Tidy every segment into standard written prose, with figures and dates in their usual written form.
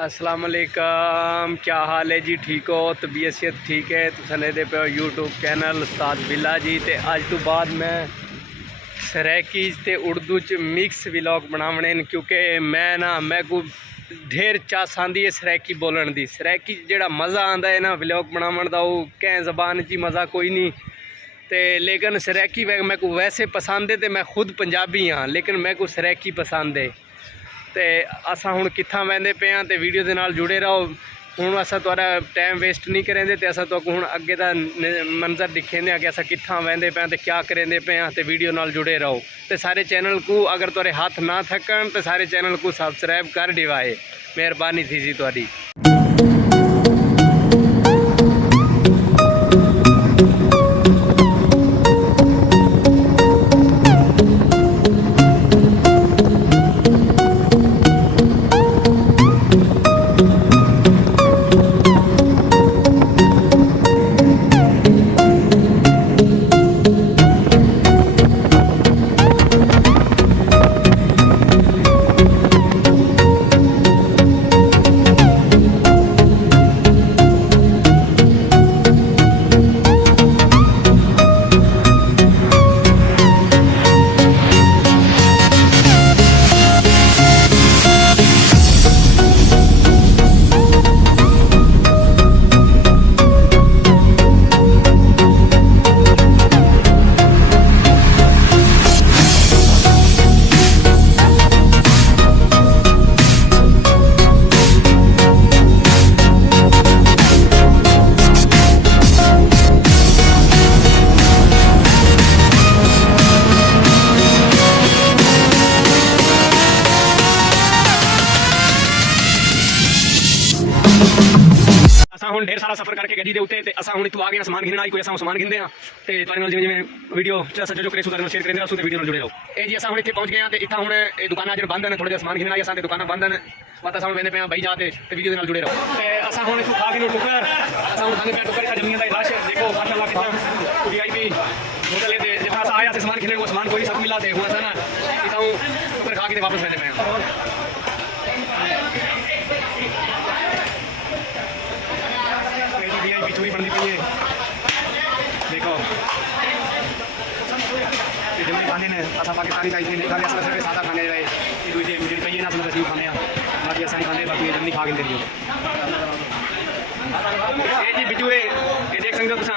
अस्सलाम वालेकुम, क्या हाल है जी? ठीक हो? तबीयत सेहत ठीक है? तो सने दे पे यूट्यूब चैनल उस्ताद बिल्ला जी। तो अज तो बाद मैं सरैकी ते उर्दू च मिक्स व्लॉग बनावने क्योंकि मैं को ढेर चास आँदी है सरैकी बोलन दी। सरैकी जेड़ा मज़ा आंदा है ना व्लॉग बनावन दा, वो कैं ज़बान च मज़ा कोई नहीं। तो लेकिन सरैकी मैं को वैसे पसंद है, तो मैं खुद पंजाबी हाँ लेकिन मैं को सरैकी पसंद है। तो असा हुण कित्थां वैंदे पे हाँ, तो वीडियो के नाल जुड़े रहो। हुण असा तुहाडा टाइम वेस्ट नहीं करेंदे, तो असा तुहानूं हुण अगे दा मंजर दिखेंदे कि असा कित्थां वैंदे पे हाँ, तो क्या करेंदे पे हाँ। तो वीडियो नाल जुड़े रहो। तो सारे चैनल को अगर तुहाडे हाथ ना थकन तो सारे चैनल को सबसक्राइब कर दिवाए, मेहरबानी थी जी तुहाडी। असा हुण ढेर सारा सफर करके गड्डी दे उत्ते ते असा हुण इत्थों आ गए समान घिनण आई, कोई असा समान घिनदे हां ते तुहाडे नाल जिवें वीडियो च असा जो करे सो शेयर करेंदे रहो, ते वीडियो नाल जुड़े रहो। ए जी असा हुण इत्थे पहुंच गए हां ते इत्थां हुण ए दुकानां जेहड़े बंद ने, थोड़े जिहा समान घिनण आई असां ते दुकानां बंद ने। बस असा हुण वेंदे पे हां बई जा ते वीडियो नाल जुड़े रहो। ते असा हुण इत्थों खा के टुकर असा हुण खाने पे टुकर इत्थै जमीन दा रश देखो माशाअल्लाह कितना वीआईपी होटल है। जितना असा आया ते समान घिनण वो समान कोई सब मिला ते हुण असा ना इत्थों टुकर खा के वापस वेंदे पे हां। बिचूरी बनती पई है देखो, जमीन खाने ने असा पाकिस्तानी टाइप नहीं खाने, असा सिर्फ सादा खाने रहे दूसरी जी पई है ना, असं रसीव खाने बाकी असा नहीं खाने, बाकी जमीन खा के रही हो। ये जी बिचूरे ये देख सकते हो तुसा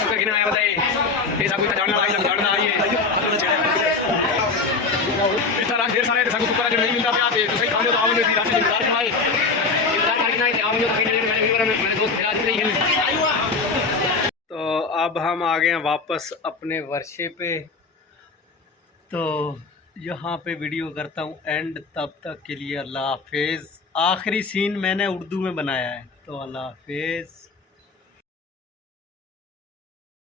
टुकर गिना आया बताए ये सब जानना आई है इतना ढेर सारे सब टुकर जो नहीं मिलता पे आते तो सही खाने तो आवे नहीं राशि जिम्मेदार खाए इंतजार करके ना आवे तो मैंने दोस्त मिला नहीं है। तो अब हम आ गए हैं वापस अपने वर्षे पे। तो यहाँ पे वीडियो करता हूँ एंड, तब तक के लिए अल्लाह हाफिज़। आखिरी सीन मैंने उर्दू में बनाया है, तो अल्लाह हाफिज़।